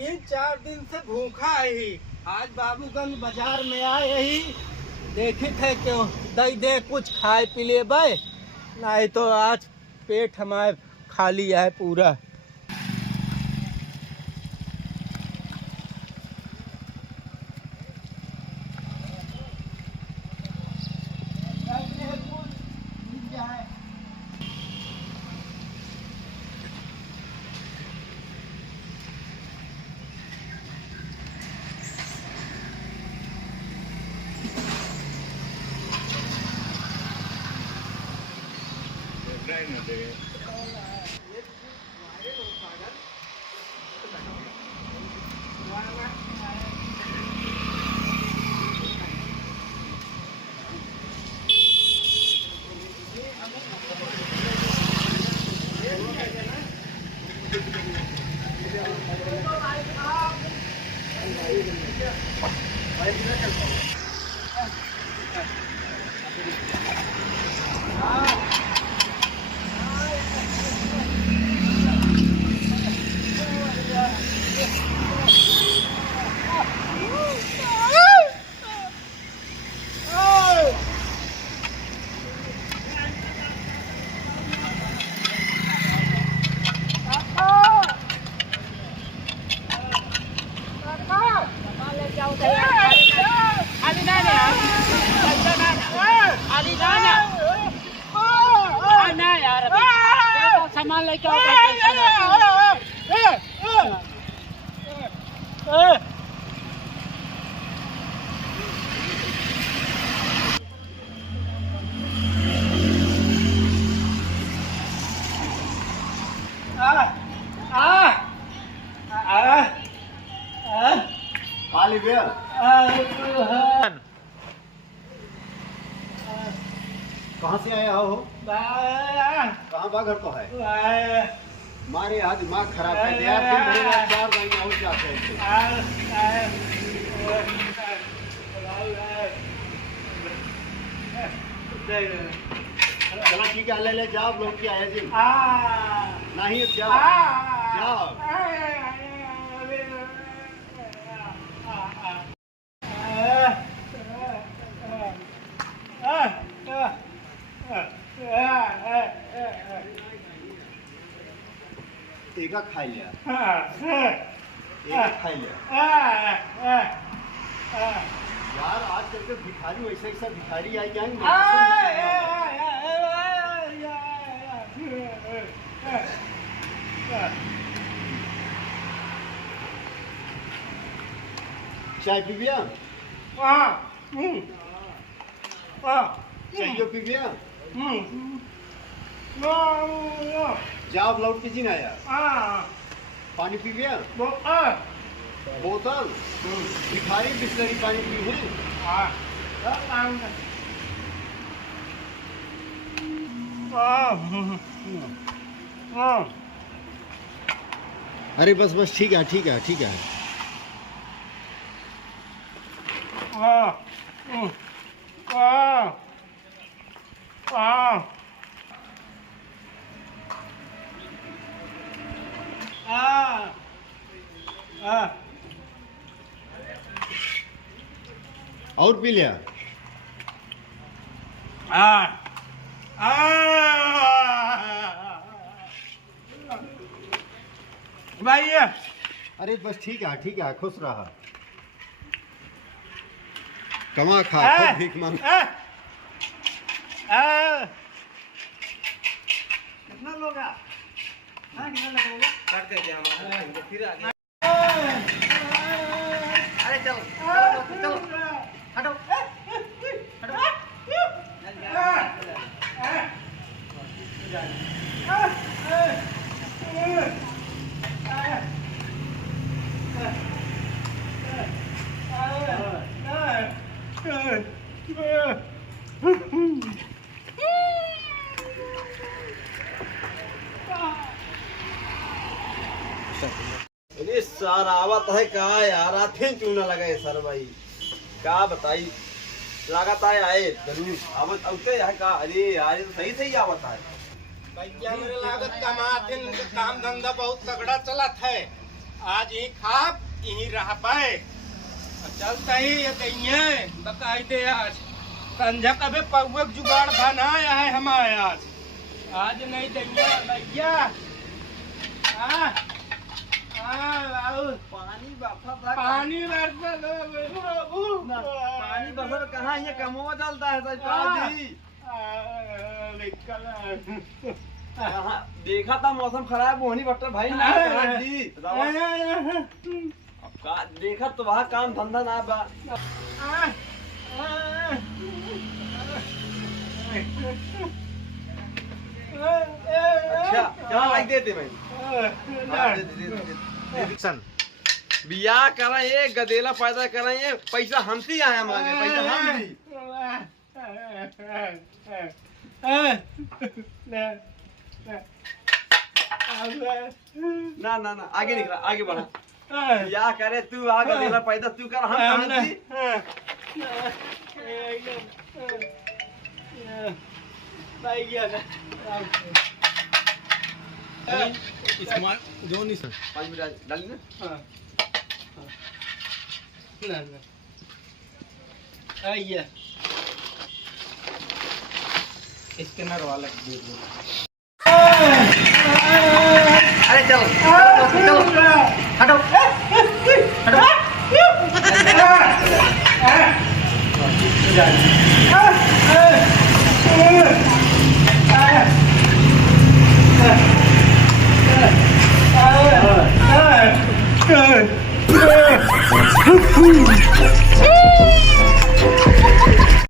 ये 4 दिन से भूखा ही। आज बाबूगंज बाजार में आए ही देखी थे क्यों दई दे कुछ खाए पी ले भाई, नहीं तो आज पेट हमारे खाली है पूरा। सामान लेके आओ। कहाँ से आया हो? कहाँ बा घर तो है? मारे यहाँ दिमाग खराब कर दिया। 4 महीने और जाते हैं। चला ठीक है, ले जाओ लोग की आया जी। नहीं जाओ जाओ। एक खाई लिया, एक खाई लिया यार। आजकल के भिखारी वैसे ऐसा भिखारी आई जाएंगे। चाय पी बिया? चाहिए पी बिया? जाओ लौट किसी ना आया। पानी पी बिया? बोतल भिखारी बिस्लरी पानी पी हुई। अरे बस बस ठीक है ठीक है ठीक है। और पी लिया? भाई अरे बस ठीक है खुश रहा। कमा खा खुद भीख मांग। कितना लोग कितना लगेगा? काट करके हमारा फिर आगे। अरे चलो चलो हटो अरे सर आवत है का यार? आथे क्यों ना लगे सर भाई? क्या बताई लागत है आए जरूर आवत औते है का? अरे यार ये तो सही सही आवत है भैया। मेरे लागत कमाते काम धंधा बहुत तगड़ा चलत है। आज ही खाप यही रह पाए चलता ही ये दइये बकाई दे आज संझा कभी पौक जुगाड़ बनाया है हमारे आज नहीं दइया भैया पानी बरसा था पानी बरसा पानी बरसा कहाँ ये कमों चलता है सरकार जी कहाँ देखा था मौसम खराब होनी बट्टा भाई ना सरकार जी अब का देखा तो वहाँ काम धंधा ना बा अच्छा क्या लाइक देते भाई बियाह करा ये गदेला पैदा करा ये पैसा हमसे ही आया मांगे पैसा हम दी ना ना ना आगे निकला आगे बढ़ा बियाह करे तू आ गदेला पैदा तू कर हम कहाँ दी पाँच मिनट डाली ना स्कैनर वाला अरे चलो चलो हटो हटो